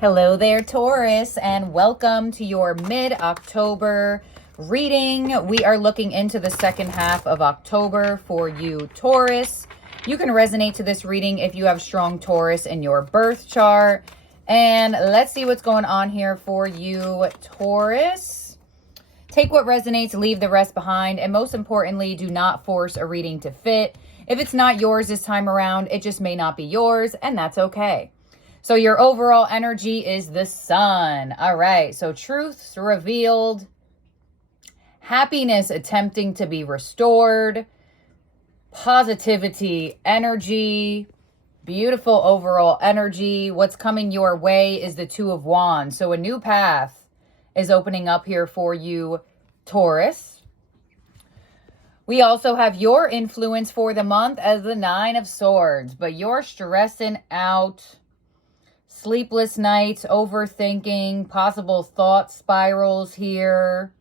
Hello there, Taurus, and welcome to your mid-October reading. We are looking into the second half of October for you, Taurus. You can resonate to this reading if you have strong Taurus in your birth chart. And let's see what's going on here for you, Taurus. Take what resonates, leave the rest behind, and most importantly, do not force a reading to fit. If it's not yours this time around, it just may not be yours, and that's okay. So your overall energy is the sun. All right. So truths revealed, happiness attempting to be restored, positivity, energy, beautiful overall energy. What's coming your way is the Two of Wands. So a new path is opening up here for you, Taurus. We also have your influence for the month as the Nine of Swords, but you're stressing out. Sleepless nights, overthinking, possible thought spirals here.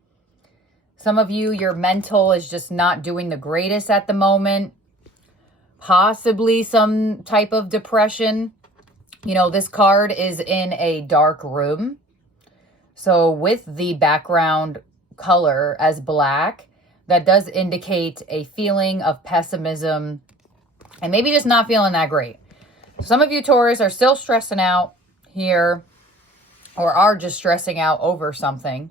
Some of you, your mental is just not doing the greatest at the moment. Possibly some type of depression. You know, this card is in a dark room. So with the background color as black, that does indicate a feeling of pessimism and maybe just not feeling that great. Some of you Taurus are still stressing out here or are just stressing out over something.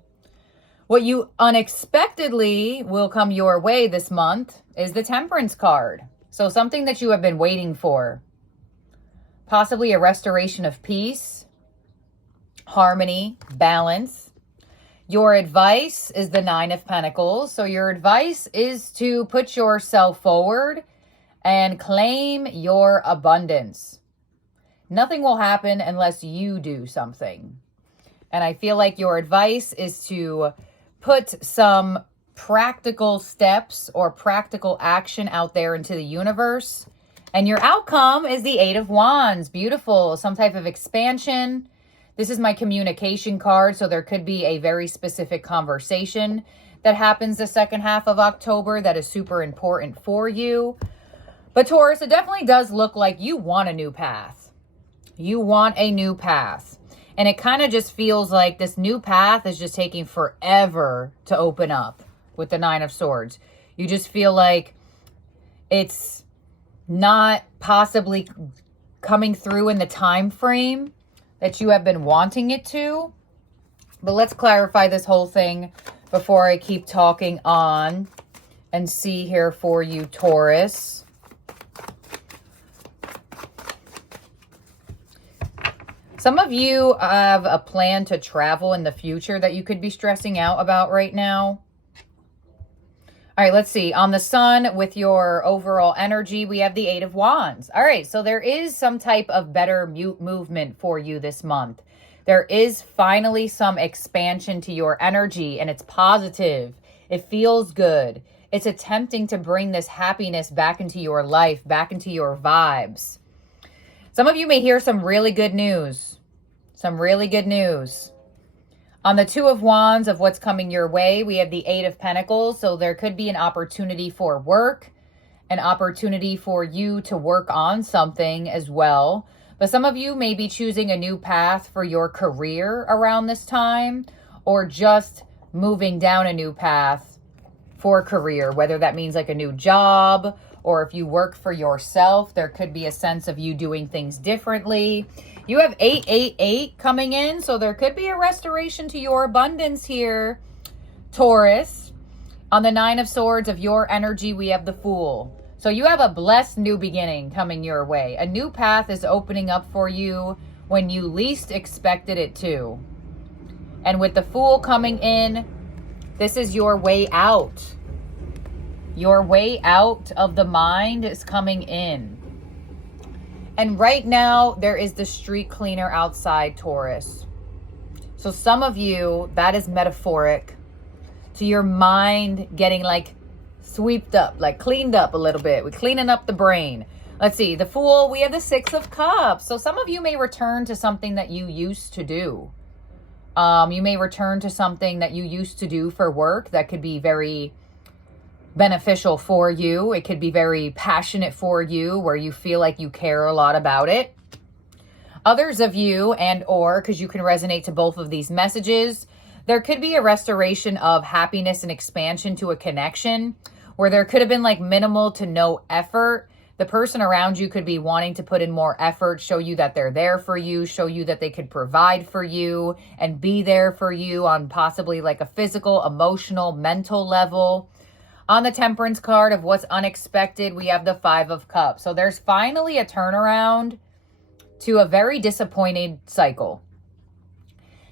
What you unexpectedly will come your way this month is the Temperance card. So something that you have been waiting for. Possibly a restoration of peace, harmony, balance. Your advice is the Nine of Pentacles. So your advice is to put yourself forward and claim your abundance. Nothing will happen unless you do something. And I feel like your advice is to put some practical steps or practical action out there into the universe. And your outcome is the Eight of Wands. Beautiful. Some type of expansion. This is my communication card. So there could be a very specific conversation that happens the second half of October that is super important for you. But Taurus, it definitely does look like you want a new path. You want a new path. And it kind of just feels like this new path is just taking forever to open up with the Nine of Swords. You just feel like it's not possibly coming through in the time frame that you have been wanting it to. But let's clarify this whole thing before I keep talking on and see here for you, Taurus. Some of you have a plan to travel in the future that you could be stressing out about right now. All right, let's see. On the sun with your overall energy, we have the Eight of Wands. All right, so there is some type of better movement for you this month. There is finally some expansion to your energy, and it's positive. It feels good. It's attempting to bring this happiness back into your life, back into your vibes. Some of you may hear some really good news. Some really good news. On the Two of Wands of what's coming your way, we have the Eight of Pentacles. So there could be an opportunity for work, an opportunity for you to work on something as well. But some of you may be choosing a new path for your career around this time, or just moving down a new path for career, whether that means like a new job, or if you work for yourself, there could be a sense of you doing things differently. You have 888 coming in, so there could be a restoration to your abundance here, Taurus. On the Nine of Swords of your energy, we have the Fool. So you have a blessed new beginning coming your way. A new path is opening up for you when you least expected it to. And with the Fool coming in, this is your way out. Your way out of the mind is coming in. And right now, there is the street cleaner outside, Taurus. So some of you, that is metaphoric to your mind getting like swept up, like cleaned up a little bit. We're cleaning up the brain. Let's see, the Fool, we have the Six of Cups. So some of you may return to something that you used to do. You may return to something that you used to do for work that could be very beneficial for you. It could be very passionate for you, where you feel like you care a lot about it. Others of you and or, because you can resonate to both of these messages, there could be a restoration of happiness and expansion to a connection where there could have been like minimal to no effort. The person around you could be wanting to put in more effort, show you that they're there for you, show you that they could provide for you and be there for you on possibly like a physical, emotional, mental level. On the Temperance card of what's unexpected, we have the Five of Cups. So there's finally a turnaround to a very disappointed cycle.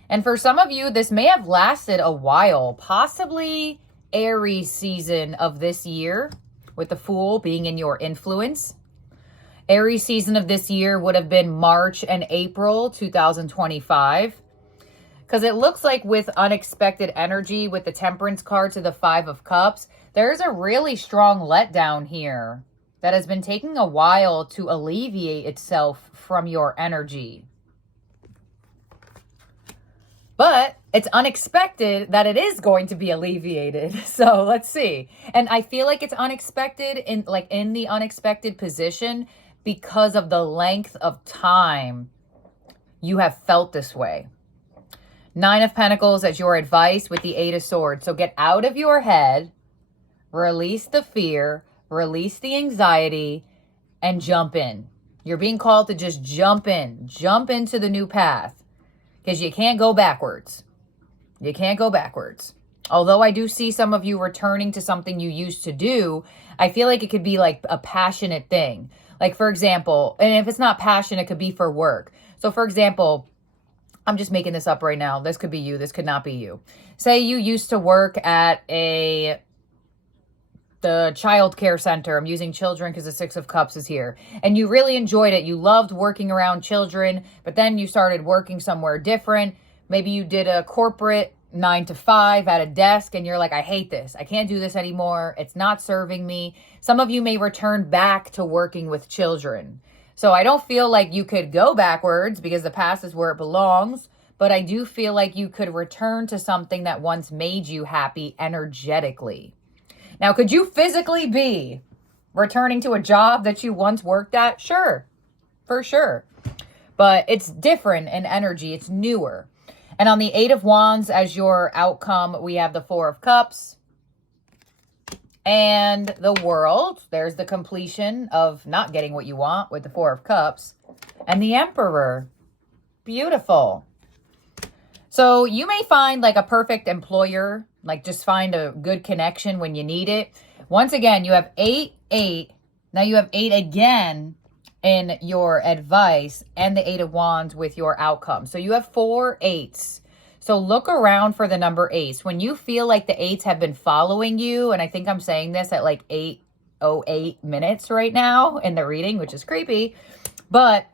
And for some of you, this may have lasted a while, possibly Aries season of this year, with the Fool being in your influence. Aries season of this year would have been March and April 2025. Because it looks like with unexpected energy, with the Temperance card to the Five of Cups, there's a really strong letdown here that has been taking a while to alleviate itself from your energy. But it's unexpected that it is going to be alleviated. So let's see. And I feel like it's unexpected in the unexpected position because of the length of time you have felt this way. Nine of Pentacles as your advice with the Eight of Swords. So get out of your head, release the fear, release the anxiety, and jump in. You're being called to just jump into the new path, because you can't go backwards. You can't go backwards. Although I do see some of you returning to something you used to do, I feel like it could be like a passionate thing. Like, for example, and if it's not passion, it could be for work. So, for example, I'm just making this up right now. This could be you. This could not be you. Say you used to work at the child care center. I'm using children because the Six of Cups is here. And you really enjoyed it. You loved working around children, but then you started working somewhere different. Maybe you did a corporate 9 to 5 at a desk and you're like, I hate this. I can't do this anymore. It's not serving me. Some of you may return back to working with children. So I don't feel like you could go backwards because the past is where it belongs, but I do feel like you could return to something that once made you happy energetically. Now, could you physically be returning to a job that you once worked at? Sure, for sure. But it's different in energy. It's newer. And on the Eight of Wands as your outcome, we have the Four of Cups and the World. There's the completion of not getting what you want with the Four of Cups and the Emperor. Beautiful. So you may find like a perfect employer, like just find a good connection when you need it. Once again, you have 8, 8. Now you have 8 again in your advice and the Eight of Wands with your outcome. So you have 4 8s. So look around for the number 8s. When you feel like the 8s have been following you, and I think I'm saying this at like 8:08 minutes right now in the reading, which is creepy, but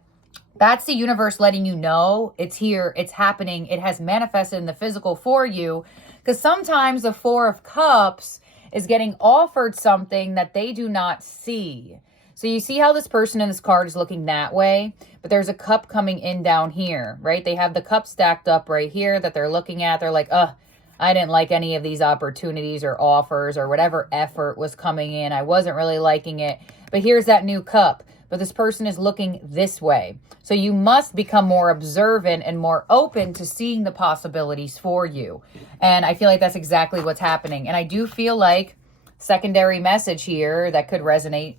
that's the universe letting you know it's here, it's happening, it has manifested in the physical for you. Because sometimes the Four of Cups is getting offered something that they do not see. So you see how this person in this card is looking that way, but there's a cup coming in down here, right? They have the cup stacked up right here that they're looking at. They're like, I didn't like any of these opportunities or offers or whatever effort was coming in. I wasn't really liking it, but here's that new cup. But this person is looking this way. So you must become more observant and more open to seeing the possibilities for you. And I feel like that's exactly what's happening. And I do feel like secondary message here that could resonate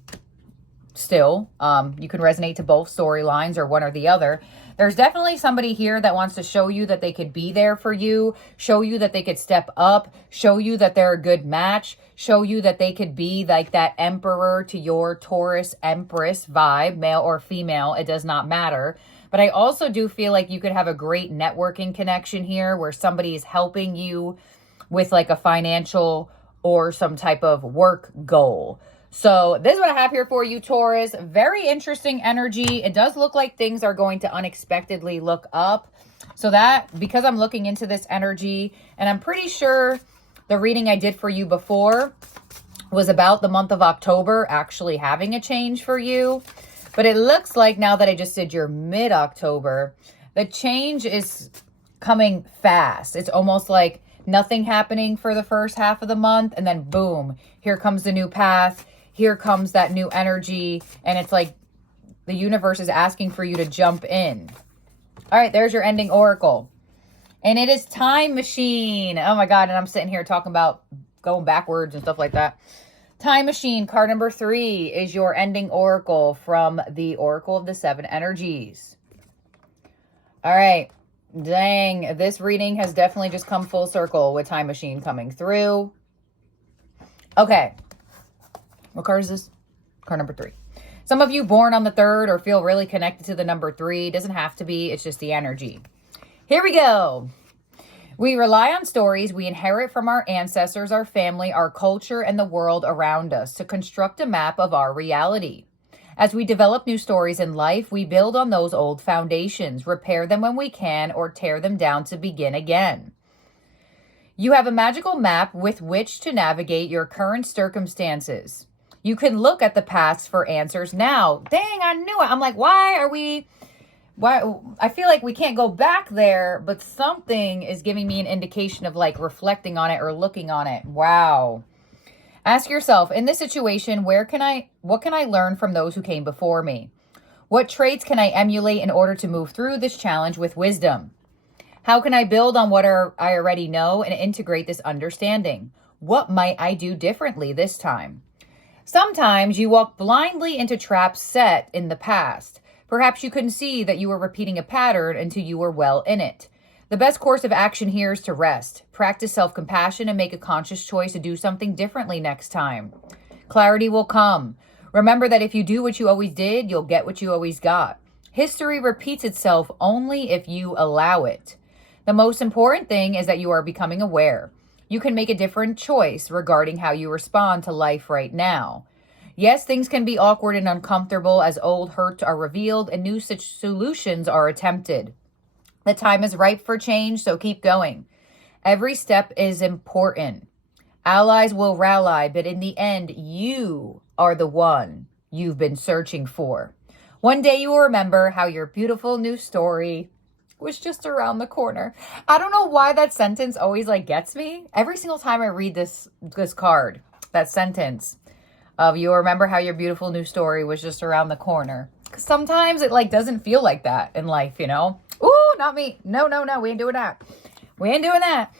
still. You can resonate to both storylines or one or the other. There's definitely somebody here that wants to show you that they could be there for you, show you that they could step up, show you that they're a good match, show you that they could be like that emperor to your Taurus Empress vibe, male or female, it does not matter. But I also do feel like you could have a great networking connection here where somebody is helping you with like a financial or some type of work goal. So this is what I have here for you, Taurus. Very interesting energy. It does look like things are going to unexpectedly look up. So that, because I'm looking into this energy, and I'm pretty sure the reading I did for you before was about the month of October actually having a change for you. But it looks like now that I just did your mid-October, the change is coming fast. It's almost like nothing happening for the first half of the month, and then boom, here comes the new path. Here comes that new energy, and it's like the universe is asking for you to jump in. All right, there's your ending oracle. And it is Time Machine. Oh my God, and I'm sitting here talking about going backwards and stuff like that. Time Machine, card number 3 is your ending oracle from the Oracle of the 7 Energies. All right. Dang, this reading has definitely just come full circle with Time Machine coming through. Okay. What card is this? Card number 3. Some of you born on the 3rd or feel really connected to the number 3. Doesn't have to be. It's just the energy. Here we go. We rely on stories we inherit from our ancestors, our family, our culture, and the world around us to construct a map of our reality. As we develop new stories in life, we build on those old foundations, repair them when we can, or tear them down to begin again. You have a magical map with which to navigate your current circumstances. You can look at the past for answers now. Dang, I knew it. I'm like, why? I feel like we can't go back there, but something is giving me an indication of like reflecting on it or looking on it. Wow. Ask yourself, in this situation, what can I learn from those who came before me? What traits can I emulate in order to move through this challenge with wisdom? How can I build on what I already know and integrate this understanding? What might I do differently this time? Sometimes you walk blindly into traps set in the past. Perhaps you couldn't see that you were repeating a pattern until you were well in it. The best course of action here is to rest, practice self-compassion, and make a conscious choice to do something differently next time. Clarity will come. Remember that if you do what you always did, you'll get what you always got. History repeats itself only if you allow it. The most important thing is that you are becoming aware. You can make a different choice regarding how you respond to life right now. Yes, things can be awkward and uncomfortable as old hurts are revealed and new solutions are attempted. The time is ripe for change, so keep going. Every step is important. Allies will rally, but in the end, you are the one you've been searching for. One day you will remember how your beautiful new story was just around the corner. I don't know why that sentence always like gets me. Every single time I read this card, that sentence of you'll remember how your beautiful new story was just around the corner. Because sometimes it like doesn't feel like that in life, you know? Ooh, not me. No. We ain't doing that.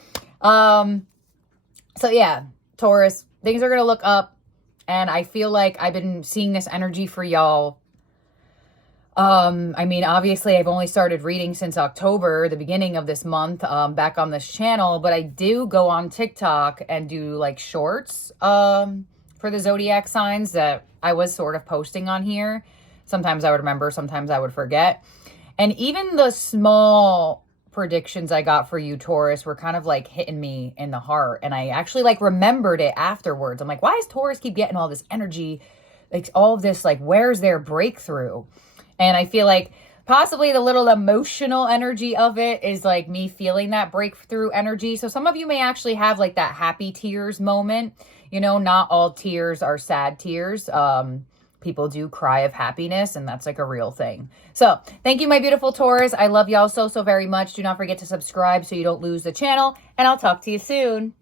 So yeah, Taurus, things are going to look up. And I feel like I've been seeing this energy for y'all. I mean, obviously I've only started reading since October, the beginning of this month, back on this channel, but I do go on TikTok and do like shorts, for the zodiac signs that I was sort of posting on here. Sometimes I would remember, sometimes I would forget. And even the small predictions I got for you, Taurus, were kind of like hitting me in the heart. And I actually like remembered it afterwards. I'm like, why does Taurus keep getting all this energy? Like all of this, like, where's their breakthrough? And I feel like possibly the little emotional energy of it is like me feeling that breakthrough energy. So some of you may actually have like that happy tears moment. You know, not all tears are sad tears. People do cry of happiness, and that's like a real thing. So thank you, my beautiful Taurus. I love y'all so very much. Do not forget to subscribe so you don't lose the channel, and I'll talk to you soon.